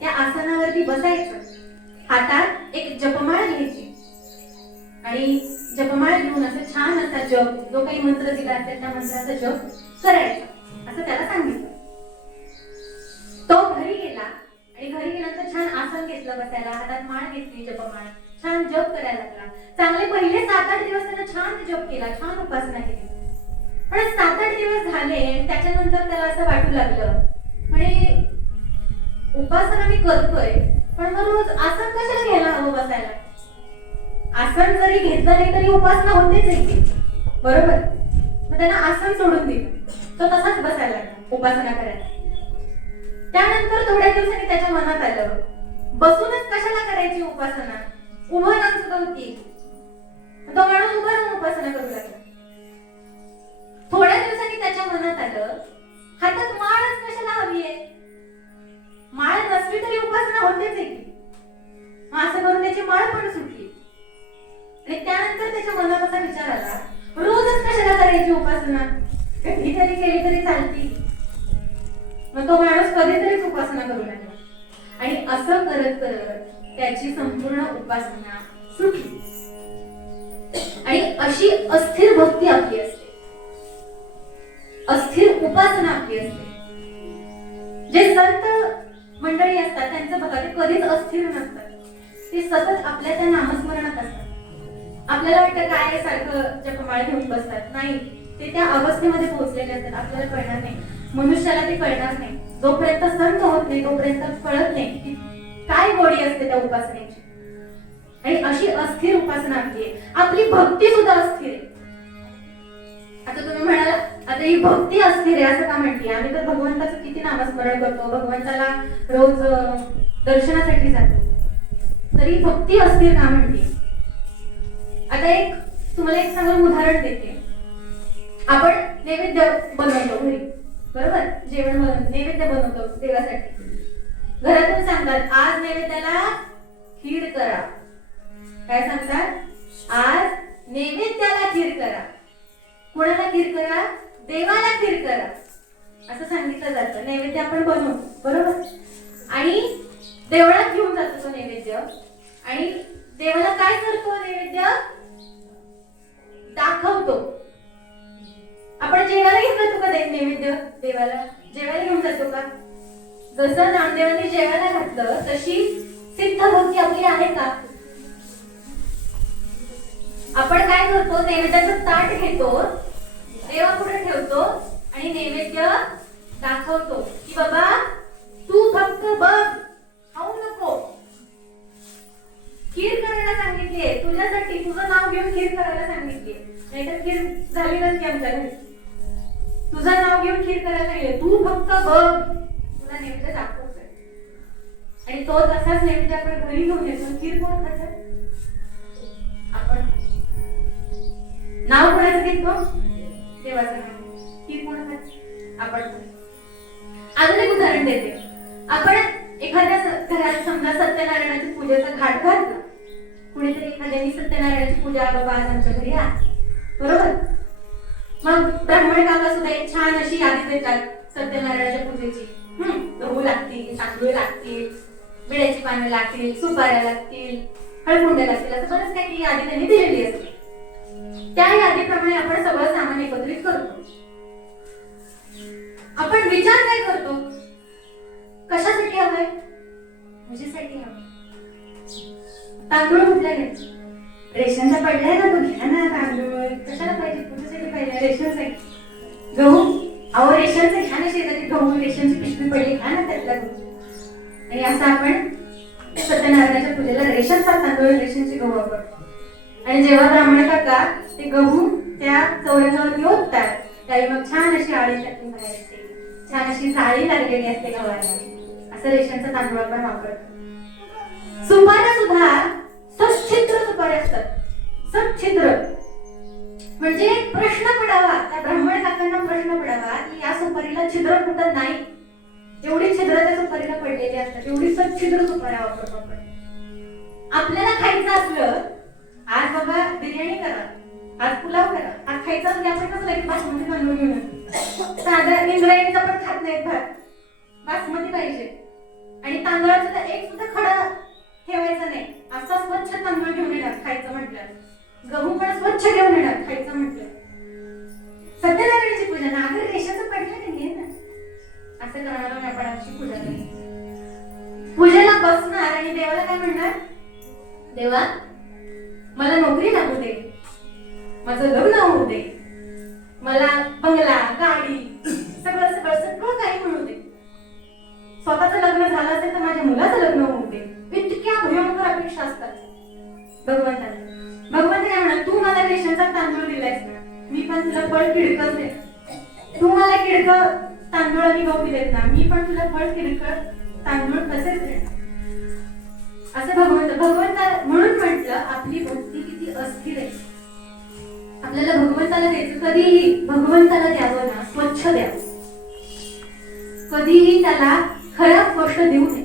त्या आसनावरती बसायचं, हातात एक जपमाळ घ्यायची आणि जपमाळ घेऊन असं छान असा जप, जो काही मंत्र दिला असेल त्या मंत्राचा जप करायचा असं त्याला सांगितलं. तो घरी गेला आणि घरी गेल्यानंतर छान आसन घेतलं बसायला, हातात माळ घेतली जपमाळ, छान जप करायला लागला. चांगले पहिले 7-8 दिवस त्याने छान जप केला, छान उपासना केली. पण 7-8 दिवस झाले त्याच्यानंतर त्याला असं वाटू लागलं, म्हणजे उपासना मी करतोय पण मग रोज आसन कशाला घ्यायला हवं बसायला? आसन जरी घेतलं नाही तरी उपासना होतेच आहे, बरोबर? मग त्यानं आसन सोडून दिलं, तो तसाच बसायला लागला उपासना करायला. त्यानंतर थोड्या दिवसांनी त्याच्या मनात आलं, बसूनच कशाला करायची उपासना, उभं राहून सुद्धा होती. तो माणूस उभा राहून उपासना करू लागला. थोड्या दिवसांनी त्याच्या मनात आलं, हातात माळच कशाला हवी आहे, माळ नसली तरी उपासना होतेच आहे की. असं करून त्याची माळ पण सुटली. आणि त्यानंतर त्याच्या मनात असा विचार आला, रोजच कशाला करायची उपासना, कधीतरी केली तरी चालती. मग तो माणूस कधीतरीच उपासना करू लागला आणि असं करत करत त्याची संपूर्ण उपासना सुटली. आणि अशी अस्थिर भक्ती आपली असते, अस्थिर उपासना आपली असते. जे संत मंडळी असतात त्यांचं बघा, ते कधीच अस्थिर नसतात, ते सतत आपल्या त्या नामस्मरणात असतात. आपल्याला वाटतं काय सारखं जपमाळ घेऊन बसतात, नाही, ते त्या अवस्थेमध्ये पोहोचलेले असतात. आपल्याला कळणार नाही, मनुष्याला ते कळणार नाही. जोपर्यंत संत होत नाही तोपर्यंत कळत नाही की काय गोडी असते त्या उपासनेची. आणि अशी अस्थिर उपासना आपली आहे. आपली भक्ती सुद्धा अस्थिर आहे. आता तुम्ही म्हणाल, आता ही भक्ती अस्थिर आहे असं का म्हणते? आम्ही तर भगवंताचं किती नामस्मरण करतो, भगवंताला रोज दर्शनासाठी जातो, तरी भक्ती अस्थिर का म्हणते? आता तुम्हाला एक चांगलं उदाहरण देते. आपण नैवेद्य बनवतो घरी, बरोबर? जेवण नैवेद्य बनवतो देवासाठी. घरातून सांगतात आज नैवेद्याला खीर करा. काय सांगतात? आज नैवेद्याला खीर करा. कोणाला खीर करा? देवाला खीर करा असं सांगितलं जातं. नैवेद्य आपण बनवतो, बरोबर? आणि देवळात घेऊन जातो तो नैवेद्य आणि देवाला काय करतो? नैवेद्य दाखवतो. आपण जेवायला घेऊन जातो का नैवेद्य? देवाला जेवायला घेऊन जातो का? जसं नामदेवांनी जेवायला घातलं तशी सिद्ध भक्ती आपली आहे का? आपण काय करतो? नैवेद्याचं ताट घेतो, देवापुढे ठेवतो आणि नैवेद्य दाखवतो की बाबा तू फक्त बघ, खाऊ नको. खीर करायला सांगितलीये तुझ्यासाठी, तुझं नाव घेऊन खीर करायला सांगितलीये. नाहीतर खीर झाली नसती आमच्या घरी. तुझं नाव घेऊन खीर करायला सांगितले, तू फक्त बघ, तुला नैवेद्य दाखवतोय. आणि तो तसाच नैवेद्य आपण घरी घेऊन येतो. खीर कोण खातं? आपण. नाव कोणाचं घेतो? देवाचं नाव. खीर कोण खातं? आपण. अजून एक उदाहरण देते. आपण एखाद्या घरात समजा सत्यनारायणाची पूजेचा घाट घातला. कुणीतरी एखाद्याने सत्यनारायणाची पूजा बाबा आज आमच्या घरी आहे, बरोबर? मग ब्राह्मण काका सुद्धा एक छान अशी यादी देतात सत्यनारायणाच्या पूजेची. गहू लागतील, तांदूळ लागतील, विड्याची पानं लागतील, सुपाऱ्या लागतील, हळकुंड्या लागतील, असं बरंच काही यादी त्यांनी दिलेली असते. त्या यादीप्रमाणे आपण सगळं सामान एकत्रित करतो. आपण विचार काय करतो? कशासाठी हवंय? पूजेसाठी हवं. तांदूळ कुठल्या घ्यायचे? रेशनचा पडलाय ना, तो घ्या ना तांदूळ. कशाला पाहिजे? पूजेसाठी पाहिजे, रेशनसाठी. गहू, अहो रेशनचं घ्या ना, शेजारी गहू रेशनची पिशवी पडली, घ्या ना त्यातला गहू. आणि असं आपण सत्यनारायणाच्या पूजेला रेशनचा तांदूळ, रेशनचे गहू वापरतो. आणि जेव्हा ब्राह्मण काका ते गहू त्या चौऱ्यावर ओततात त्यावेळी मग छान अशी आळी टाकून बाहेर असते, छान अशी जाळी लागलेली असते गव्हाला. असं रेशनचा तांदूळ आपण वापरतो. सुपाऱ्या सुद्धा सच्छिद्र सुपाऱ्या असतात. सच्छिद्र म्हणजे प्रश्न पडावा, त्या ब्राह्मण काकांना प्रश्न पडावा की या सुपारीला छिद्र कुठं नाही. एवढी छिद्र त्या सुपारीला पडलेली असतात. एवढी सच्छिद्र सुपाऱ्या वापरतो आपण. आपल्याला खायचं असलं, आज बाबा बिर्याणी करा, आज पुलाव करा, आज खायचं असलं आपण कसं लगेच बासमती तांदूळ घेऊन साधा इंद्रायणीचा पण खात नाहीत भात, बासमती पाहिजे. आणि तांदळाचा तर एक सुद्धा खडा ठेवायचा नाही, असा स्वच्छ तांदूळ घेऊन येणार खायचं म्हटलं. गहू पण स्वच्छ घेऊन येणार खायचं म्हटलं. सत्यनारायणाची पूजा ना, अगर रेषाचं पडलं नाहीये ना, असं करणार आपण आमची पूजा नाही. पूजेला बसणार आणि देवाला काय म्हणणार, देवा मला नोकरी लागू दे, माझं लग्न होऊ दे, मला बंगला गाडी सगळं सगळं सगळं काही मिळू दे, स्वतःचं लग्न झालं असेल तर माझ्या मुलाचं लग्न होऊ दे. इतक्या भयंकर अपेक्षा असतात भगवंताला. भगवंत काय म्हणा, तू मला रेशनचा तांदूळ दिलायस, मी पण तुला फळ किडकच दे. तू मला किडक तांदूळ आणि गहू दिलेत ना, मी पण तुला फळ किडकं तांदूळ कसेच देणार. असं भगवंत म्हणून म्हटलं आपली भक्ती किती अस्थिर आहे. आपल्याला भगवंताला द्यायचं, कधीही भगवंताला द्यावं ना स्वच्छ द्यावं, कधीही त्याला खराब गोष्ट देऊ नये.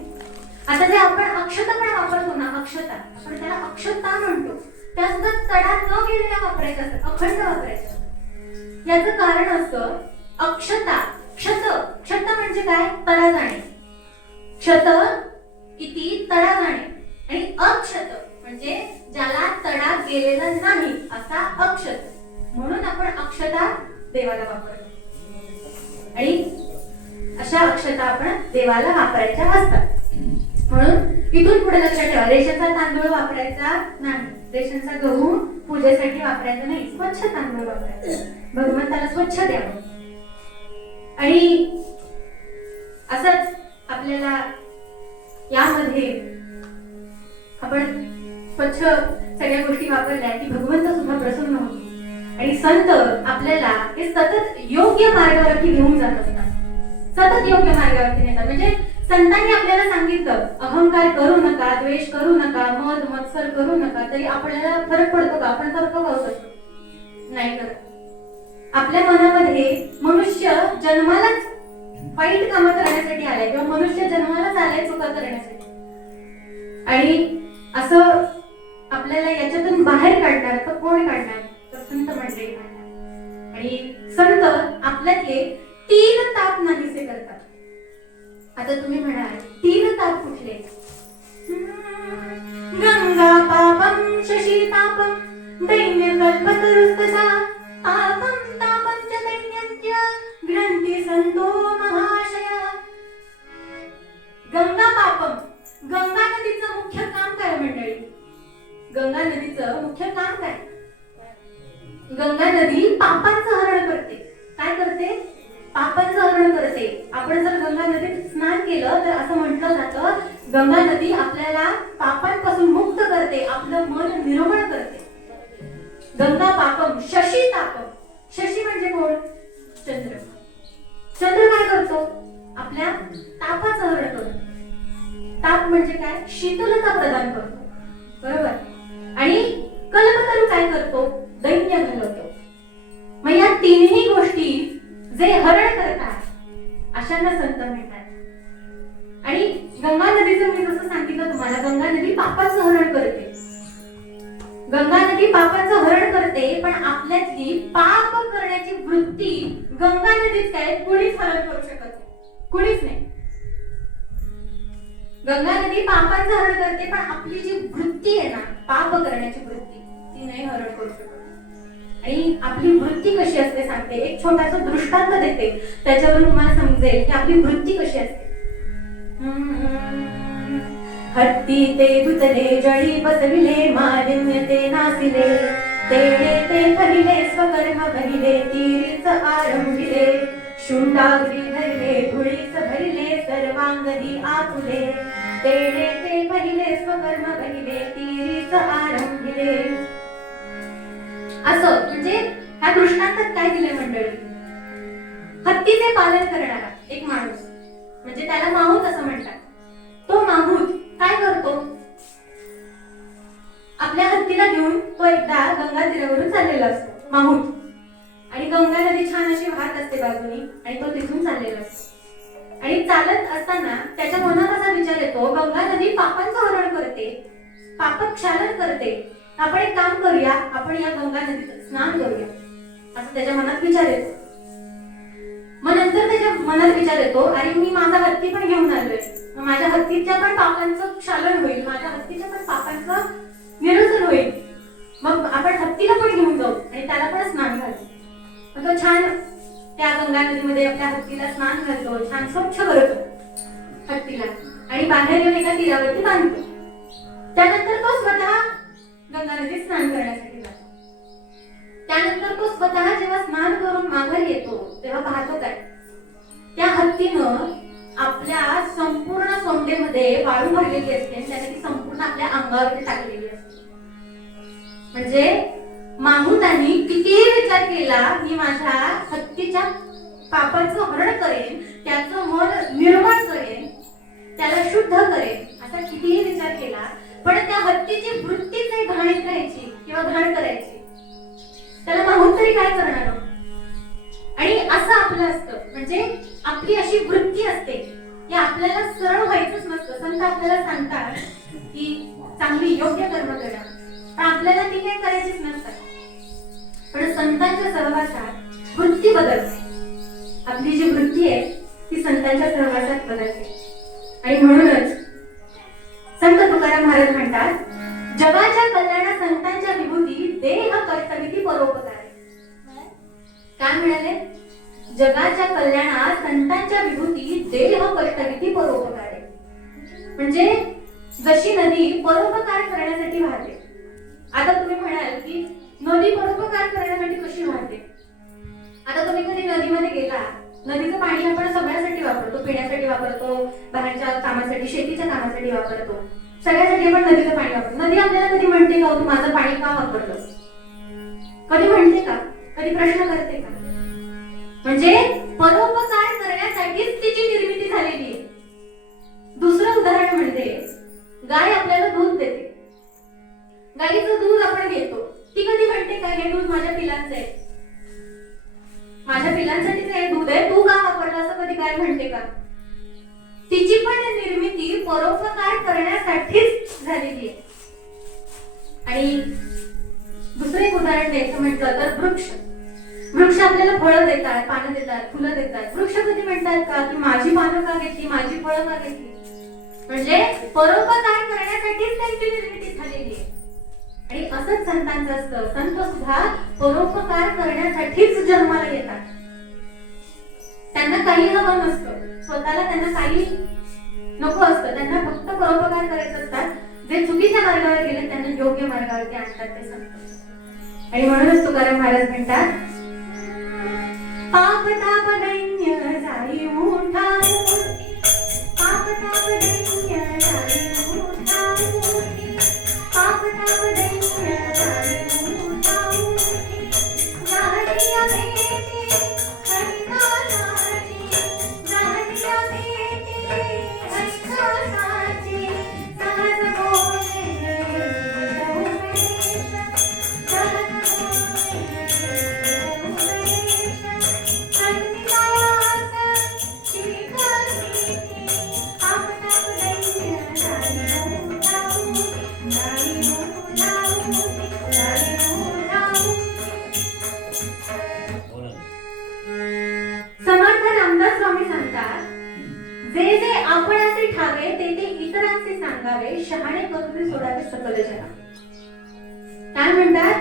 आता जे आपण अक्षता पण वापरतो ना, अक्षता आपण त्याला अक्षता म्हणतो, त्या सुद्धा तडा न गेलेल्या वापरायच्या असतात, अखंड वापरायच्या. याचं कारण असतं अक्षता, क्षत, क्षत म्हणजे काय, तडा जाणे. क्षत किती तडा जाणे, आणि अक्षत म्हणजे ज्याला तडा गेलेला नाही असा अक्षत. म्हणून आपण अक्षता देवाला वापरतो आणि अशा अक्षता आपण देवाला वापरायच्या असतात. म्हणून इथून पुढे लक्षात ठेवा, रेशनचा तांदूळ वापरायचा नाही, रेशनचा गहू पूजेसाठी वापरायचा नाही, स्वच्छ तांदूळ वापरायचा, भगवंताला स्वच्छ द्यावं. आणि असंच आपल्याला यामध्ये आपण स्वच्छ सगळ्या गोष्टी वापरल्या की भगवंत सुद्धा प्रसन्न होतो. आणि संत आपल्याला हे सतत योग्य मार्गावरती घेऊन जात असतात, सतत योग्य मार्गावरती नेतात. म्हणजे संतांनी आपल्याला सांगितलं अहंकार करू नका, द्वेष करू नका, मद मत्सर करू नका, तरी आपल्याला फरक पडतो का, आपण करतो का होत नाही करत. आपल्या मनामध्ये मनुष्य जन्मालाच वाईट कामं करण्यासाठी आलाय किंवा मनुष्य जन्मालाच आलाय चुका करण्यासाठी. आणि असं आपल्याला याच्यातून बाहेर काढणार तर कोण काढणार, तर संत मंडळी काढणार. आणि संत आपल्यातले 3 ताप नाहीसे करतात. आता तुम्ही म्हणाल 3 ताप कुठले, गंगा पापम शशी तापम दैन्य कल्पतरुस्तसा तापम तापंच दैन्यंच ग्रंथी संतो महाशया. गंगा पापम, गंगा नदीचं मुख्य काम काय मंडळी, गंगा नदीचं मुख्य काम काय, गंगा नदी पापांचं हरण करते. काय करते, पापांचं हरण करते. आपण जर गंगा नदीत स्नान केलं तर असं म्हटलं जातं, गंगा नदी आपल्याला पापांपासून मुक्त करते, आपलं मन निर्मळ करते. गंगा पापम शशी तापम, शशी म्हणजे कोण, चंद्र. चंद्र काय करतो, आपल्या तापाचं हरण करतो. ताप म्हणजे काय, शीतलता प्रदान करतो, बरोबर. आणि कल्पतरू काय करतो, दैन्य घालवतो. मग या 3ही गोष्टी जे हरण करतात अशांना संत म्हणतात. आणि गंगा नदीचं मी जसं सांगितलं तुम्हाला, गंगा नदी पापाचं हरण करते. गंगा नदी पापाचं हरण करते, पण आपल्यातली पाप करण्याची वृत्ती गंगा नदीत काय कुणीच हरण करू शकत नाही, कुणीच नाही. गंगा नदी पापाचं हरण करते, पण आपली जी वृत्ती आहे ना पाप करण्याची वृत्ती, ती नाही हरण करू शकत. आणि आपली वृत्ती कशी असते सांगते, एक छोटासा दृष्टांत देते, त्याच्यावरून तुम्हाला समजेल की आपली वृत्ती कशी असते. हत्ती ते धुतले जळी बसविले मालिन्य ते नासिले, तेणे ते पहिले स्वकर्म बहिले तीरीच आरंभिले, शुंडागरी धरले धुळीच भरले सर्वांगरी आपुले, तेणे ते पहिले स्वकर्म बहिले तीरीच आरंभिले. असं म्हणजे ह्या दृष्टांतात काय दिले मंडळी, हत्तीचे पालन करणारा एक माणूस, म्हणजे त्याला माहूत असं म्हणतात. तो माहूत काय करतो, आपल्या हत्तीला घेऊन तो एकदा गंगा तीरावरून चाललेला असतो माहूत, आणि गंगा नदी छान अशी वाहत असते बाजूनी, आणि तो तिथून चाललेला असतो. आणि चालत असताना त्याच्या मनात असा विचार येतो, गंगा नदी पापांचं हरण करते, पापक्षालन करते, आपण एक काम करूया, आपण या गंगा नदीत स्नान करूया, असं त्याच्या मनात विचार येतो. मग नंतर त्याच्या मनात विचार येतो, अरे मी माझा हत्ती पण घेऊन आलोय, माझ्या हत्तीच्या पण पापांचं क्षालन होईल, माझ्या हत्तीच्या पण पापांचं निरसन होईल. मग आपण हत्तीला पण घेऊन जाऊ आणि त्याला पण स्नान घालू. मग तो छान त्या गंगा नदीमध्ये आपल्या हत्तीला स्नान घालतो, छान स्वच्छ करतो हत्तीला आणि बाहेर येऊन एका तीरावरती बांधतो. त्यानंतर तो स्वतः गंगा नदीत स्नान करण्यासाठी जातो. त्यानंतर तो स्वतः जेव्हा स्नान करून माघारी येतो तेव्हा पाहतो काय, त्या हत्तीनं आपल्या संपूर्ण सोंडेमध्ये वाळू भरलेली असते आणि त्याने ती संपूर्ण आपल्या अंगावरती टाकलेली असते. म्हणजे माहूतांनी कितीही विचार केला की माझ्या हत्तीच्या पापाचं हरण करेन, त्याचं मन निर्मळ करेन, त्याला शुद्ध करेन, असा कितीही विचार केला, पण त्या हत्तीची वृत्तीच आहे घाण करायची किंवा घाण करायची. त्याला माहूत तरी काय करणार. आणि असं आपलं असतं, म्हणजे आपली अशी वृत्ती असते की आपल्याला सरळ व्हायचंच नसतं. संत आपल्याला सांगतात की चांगली योग्य कर्म करा, पण आपल्याला ती काही करायचीच नसतात. पण संतांच्या सहवासात वृत्ती बदलते. आपली जी वृत्ती आहे ती संतांच्या सहवासात बदलते. आणि म्हणूनच संत तुकाराम महाराज म्हणतात, जगाच्या कल्याणा संतांच्या विभूती देह कर्तविधी परोपकार. काय म्हणाले? जगाच्या कल्याणात संतांच्या विभूती देह कर्तविधी परोपकार. म्हणजे जशी नदी परोपकार करण्यासाठी वाहते. आता तुम्ही म्हणाल की नदी परोपकार करण्यासाठी कशी वाहते? आता तुम्ही कधी नदीमध्ये गेला, नदीचं पाणी आपण सगळ्यासाठी वापरतो, पिण्यासाठी वापरतो, बाहेरच्या कामासाठी, शेतीच्या कामासाठी वापरतो, सगळ्यासाठी आपण नदीचं पाणी वापरतो. नदी आपल्याला कधी म्हणते का तू माझं पाणी का वापरतोस? कधी म्हणते का? कधी प्रश्न करते का? म्हणजे परोपकार करण्यासाठीच तिची निर्मिती झालेली आहे. दुसरं उदाहरण म्हणजे गाय आपल्याला दूध देते. गाईचं दूध आपण घेतो, ती कधी म्हणते का हे दूध माझ्या पिलांचं आहे, माझ्या पिलांसाठीच हे दूध आहे, तू का वापरलं, असं कधी गाय म्हणते का? तिची पण निर्मिती परोपकार करण्यासाठीच झालेली आहे. आणि दुसरं एक उदाहरण द्यायचं म्हटलं तर वृक्ष. वृक्ष आपल्याला फळं देतात, पानं देतात, फुलं देतात. वृक्ष कधी म्हणतात का की माझी पानं का घेतली, माझी फळं का घेतली? म्हणजे परोपकार करण्यासाठीच त्यांची निर्मिती झालेली आहे. आणि असंच संतांचं असतं. संत सुद्धा परोपकार करण्यासाठीच जन्माला येतात. त्यांना काही हवं नसतं, स्वतःला त्यांना काही नको असतं, त्यांना फक्त परोपकार करायचं असतात. जे चुकीच्या मार्गावर गेले त्यांना योग्य मार्गावरती आणतात ते संत. आणि म्हणूनच तुकाराम महाराज म्हणतात, पाप ताप दैन्य जाई मोठा, पाप ताप दैन्य जाई मोठा, पाप ताप दैन्य जाई मोठा, जाडिया भेटे हरिनाथाची, जाडिया भेटे हरिनाथाची, सहज बोले उपदेश, सहज बोले समर्थ रामदास स्वामी सांगतात, जे जे आपणाचे ठावे ते ते इतरांचे सांगावे, शहाणे करून सोडावे सकल जना. काय म्हणतात?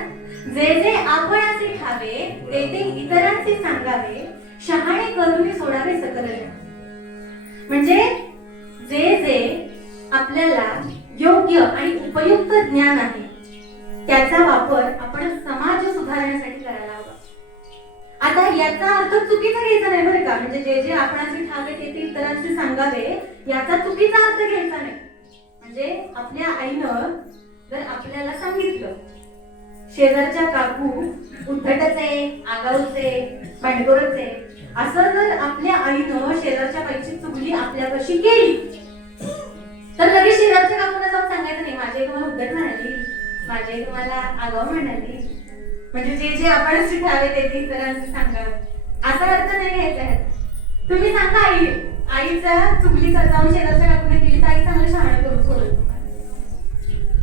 जे जे आपणाचे ठावे ते ते इतरांचे सांगावे, शहाणे करून सोडावे सकल जना. म्हणजे जे जे आपल्याला योग्य आणि उपयुक्त ज्ञान आहे त्याचा वापर आपण समाज सुधारण्यासाठी करायला हवा. आता याचा अर्थ चुकीचा घ्यायचा नाही बरं का. म्हणजे जे जे आपणाचे ठावे ते ते इतरांचे सांगावे याचा चुकीचा अर्थ घ्यायचा नाही. म्हणजे आपल्या आईनं जर आपल्याला सांगितलं शेजारच्या काकू उद्धटचे, आगाऊचे, भांडखोरचे, असं जर आपल्या आईनं शेजारच्या बाईची चुगली आपल्यापाशी केली तर लगेच शेजारच्या काकूला जाऊन सांगायचं नाही माझी आई तुम्हाला उद्धट म्हणाली, माझी आई तुम्हाला आगाऊ म्हणाली. म्हणजे जे जे आपण शिकावे ते ते इतरांचे सांगावे असा अर्थ नाही घ्यायचा आहे. तुम्ही सांगा आईचा चुगली जाऊन शेजारच्या काकूने दिली तर आई चांगलं शहाणं करून सोडत.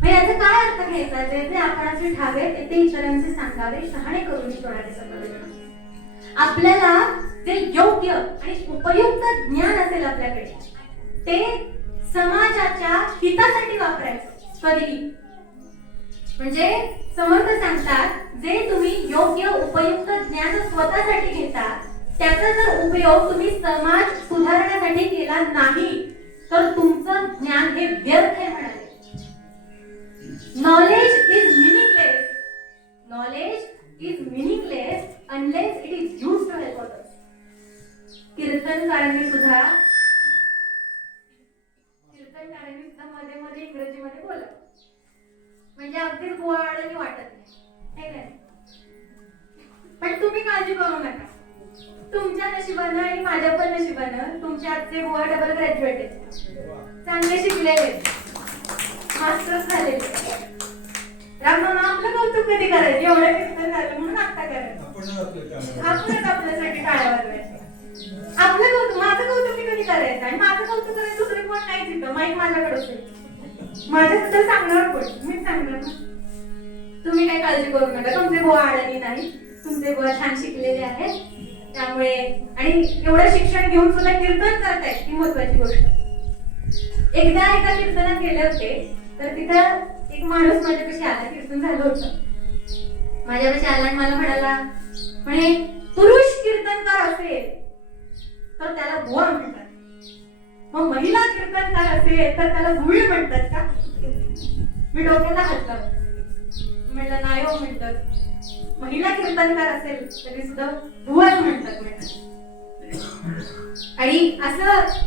मग याचा काय अर्थ घ्यायचा? जे जे आपणाचे ठावे ते ते इतरांचे सांगावे, शहाणे करून सोडावे सकल जना. आपल्याला जे योग्य आणि उपयुक्त ज्ञान असेल आपल्याकडे ते समाजाच्या हितासाठी वापरायचं कधीही. म्हणजे समर्थ सांगतात, जे तुम्ही योग्य उपयुक्त ज्ञान स्वतःसाठी घेता त्याचा जर उपयोग तुम्ही समाज सुधारण्यासाठी केला नाही तर तुमचं ज्ञान हे व्यर्थ आहे म्हणाले. Knowledge is meaningless. Knowledge is meaningless unless it is used to help others. कीर्तनकारांनी सुद्धा मध्ये मध्ये इंग्रजीमध्ये बोला, म्हणजे अगदी गोवाडणी वाटत नाही. पण तुम्ही काळजी करू नका, तुमच्या नशिबानं आणि माझ्या पण नशिबानं तुमचे आजचे गोवा डबल ग्रॅज्युएट आहेत, चांगले शिकलेले, मास्टर्स झालेले. राममामा आपलं कौतुक कधी करायचं? एवढं कीर्तन झालं म्हणून आता करायचं, आपणच आपल्यासाठी टाळ्या वाजवायच्या. आपलं कौतुक, माझं कौतुक कधी करायचं? आणि माझं कौतुक करायचं दुसरे कोण नाही तिथं, माईक माझ्याकडेच आहे. माझ्याबद्दल सांगणार कोण? मीच सांगणार ना. तुम्ही काही काळजी करू नका, तुमचे गोवा अडणी नाही, तुमचे गोवा छान शिकलेले आहेत. त्यामुळे आणि एवढं शिक्षण घेऊन सुद्धा कीर्तन करतायत ही महत्वाची गोष्ट. एकदा एका कीर्तनात गेले होते तर तिथं एक माणूस माझ्यापाशी आला, कीर्तन झालं होतं, माझ्यापाशी आला आणि मला म्हणे पुरुष कीर्तनकार असेल तर त्याला बुवा म्हणतात, मग महिला कीर्तनकार असेल तर त्याला भुळी म्हणतात का? मी डोक्याला हात लावला, म्हटलं नाही हो, म्हणतात महिला कीर्तनकार असेल तरी सुद्धा भुवाच म्हणतात म्हणतात. आणि असं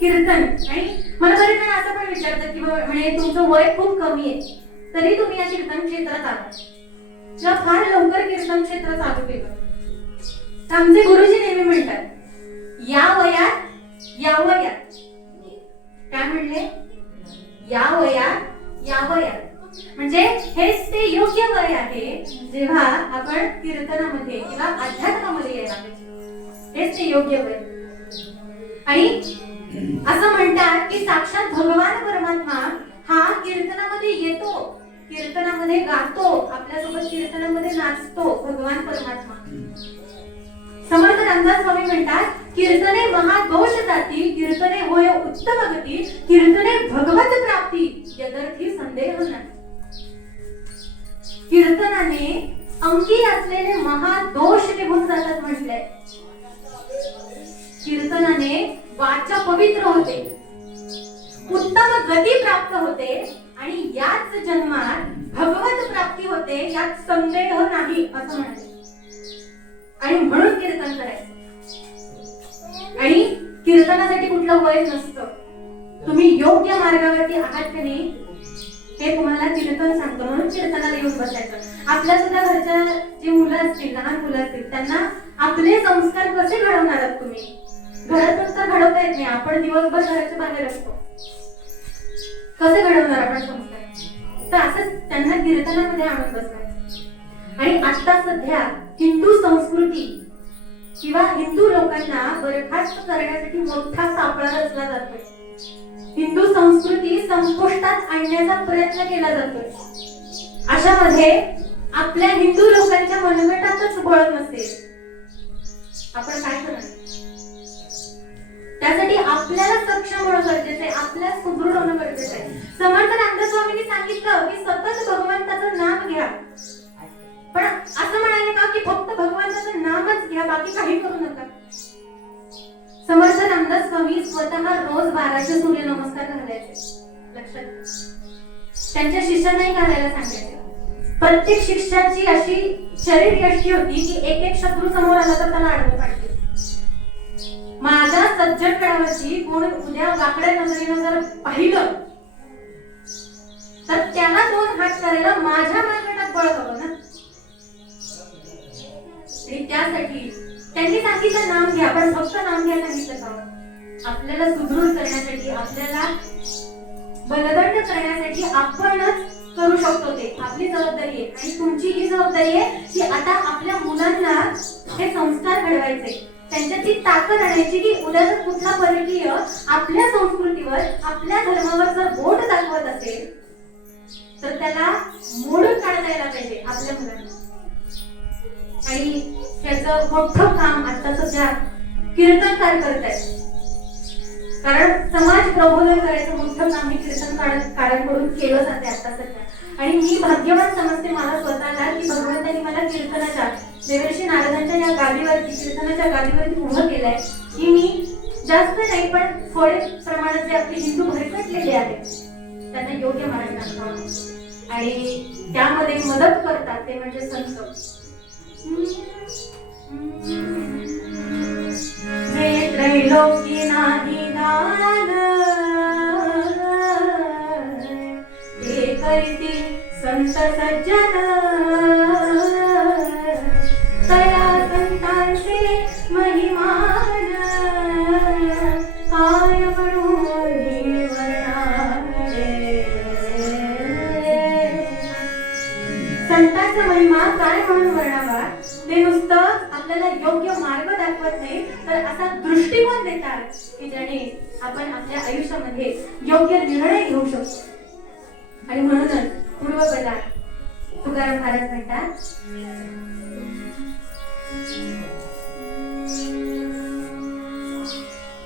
कीर्तन, आणि मला बरेच जण असं पण विचारतात की म्हणजे तुमचं वय खूप कमी आहे तरी तुम्ही या कीर्तन क्षेत्रात आलात किंवा फार लवकर कीर्तन क्षेत्र चालू केलं. आमचे गुरुजी नेहमी म्हणतात, या वयात या वयात, काय म्हणले? या वयात या वयात, म्हणजे हेच ते योग्य वय आहे जेव्हा आपण कीर्तनामध्ये किंवा अध्यात्मामध्ये यायला पाहिजे. हेच ते योग्य वय. आणि असं म्हणतात की साक्षात भगवान परमात्मा हा कीर्तनामध्ये येतो, कीर्तनामध्ये गातो, आपल्यासोबत कीर्तनामध्ये नाचतो भगवान परमात्मा. समर्थ रामदास स्वामी म्हणतात, कीर्तने महादोष जाती, कीर्तने होय उत्तम गती, कीर्तने भगवत प्राप्ती, यदर्थी संदेह नाही. कीर्तनाने अंगी असलेले महादोष निघून जातात म्हटलंय. कीर्तनाने वाचा पवित्र होते, उत्तम गती प्राप्त होते आणि याच जन्मात भगवत प्राप्ती होते, यात संदेह नाही असं म्हणाले. आणि म्हणून कीर्तन करायचं. आणि कीर्तनासाठी कुठलं वय नसतं. तुम्ही योग्य मार्गावरती आहात की नाही हे तुम्हाला कीर्तन सांगतं, म्हणून कीर्तनाला येऊन बसायचं. आपल्या सुद्धा घरच्या जी मुलं असतील, लहान मुलं असतील, त्यांना आपले संस्कार कसे घडवणार आहात तुम्ही? घरातून तर घडवता येत नाही, आपण दिवसभर घराच्या बाहेर असतो, कसे घडवणार आपण संस्कार? तर असंच त्यांना कीर्तनामध्ये आणून बसवायचं. आणि आता सध्या हिंदू संस्कृती किंवा हिंदू लोकांना बरखास्त करण्यासाठी मोठा सापळा रचला जातोय. हिंदू संस्कृती संपुष्टात आणण्याचा प्रयत्न केला जातोय. अशामध्ये आपल्या हिंदू लोकांच्या मनगटातच बळ नसेल, आपण काय करणार? त्यासाठी आपल्याला सक्षम होणं गरजेचं आहे, आपल्याला सुदृढ होणं गरजेचं आहे. समर्थ रामदास स्वामींनी सांगितलं की सतत भगवंताचं नाम घ्या, पण असं म्हणाले का की फक्त भगवंताचं नामच घ्या, बाकी काही करू नका. समर्थ रामदास स्वामी स्वतः रोज 1200 सूर्यनमस्कार घालायचे, लक्षात. त्यांच्या शिष्यांनाही घालायला सांगायचे. प्रत्येक शिष्याची अशी शरीर यष्टी होती की एक एक शत्रू समोर आला तर त्याला अडवून काढते. माझ्या सज्जनगडावरची कोण उद्या वाकड्या नजरेनं जर पाहिलं तर त्याला 2 हात करायला माझ्या मनगटात बळ हवं ना. आणि त्यासाठी त्यांनी सांगितलं नाम घ्या, पण फक्त नाम घ्या सांगितलं का? आपल्याला सुदृढ करण्यासाठी, आपल्याला बलदंड करण्यासाठी आपणच करू शकतो. ते आपली जबाबदारी आहे आणि तुमची ही जबाबदारी आहे की आता आपल्या मुलांना हे संस्कार घडवायचे, त्यांच्याची ताकद आणायची की उद्या जर कुठला परकीय आपल्या संस्कृतीवर, आपल्या धर्मावर जर बोट दाखवत असेल तर त्याला मोडून काढता यायला पाहिजे आपल्या मुलांना. आणि त्याचं मोठं काम आता सध्या कीर्तनकार करतायत. कारण समाज प्रबोधन करायचं मोठं काम हे कीर्तनकारांकडून केलं जाते आता सध्या. आणि मी भाग्यवान समजते मला स्वतःला की भगवंतांनी मला कीर्तनाच्या देवर्षी नारदांच्या या गादीवरती कीर्तनाच्या गादीवरती उभं केलंय की मी जास्त नाही पण थोडे प्रमाणात जे आपले हिंदू भरकटलेले आहेत त्यांना योग्य मार्ग दाखवा आणि त्यामध्ये मदत करतात ते म्हणजे संत. जे त्रैलोकी नाही दान ते करीती संत सज्जन तया संतांचे महिमान काय म्हणून वर्णावे. संतांचा महिमा काय म्हणून वर्णावा ते नुसतं आपल्याला योग्य मार्ग दाखवत नाही तर असा दृष्टिकोन देतात की ज्याने आपण आपल्या आयुष्यामध्ये योग्य निर्णय घेऊ शकतो. आणि म्हणूनच पूर्वपदात तुकाराम महाराज म्हणतात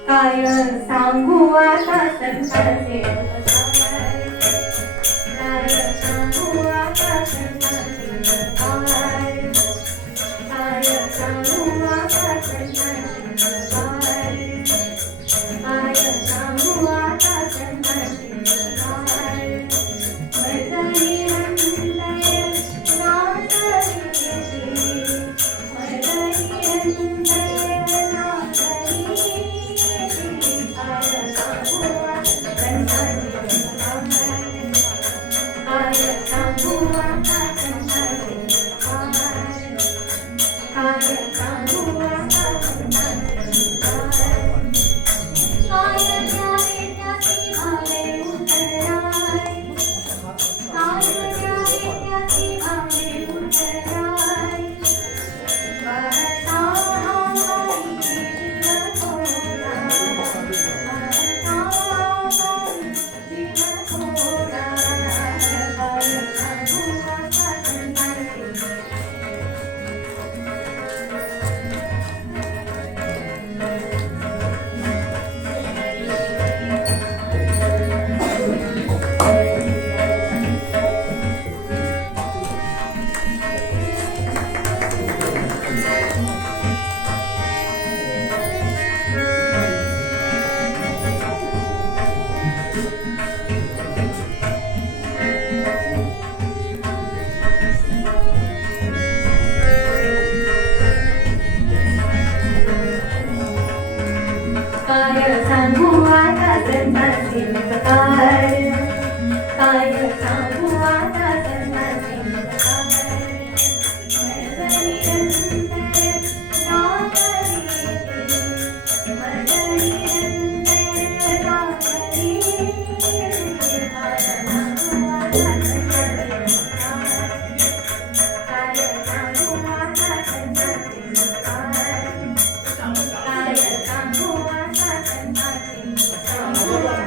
काय सांगू आता संतांचे काय सांगू आता संतांचे काय सांगू आता संतांचे काय सांगू आता संतांचे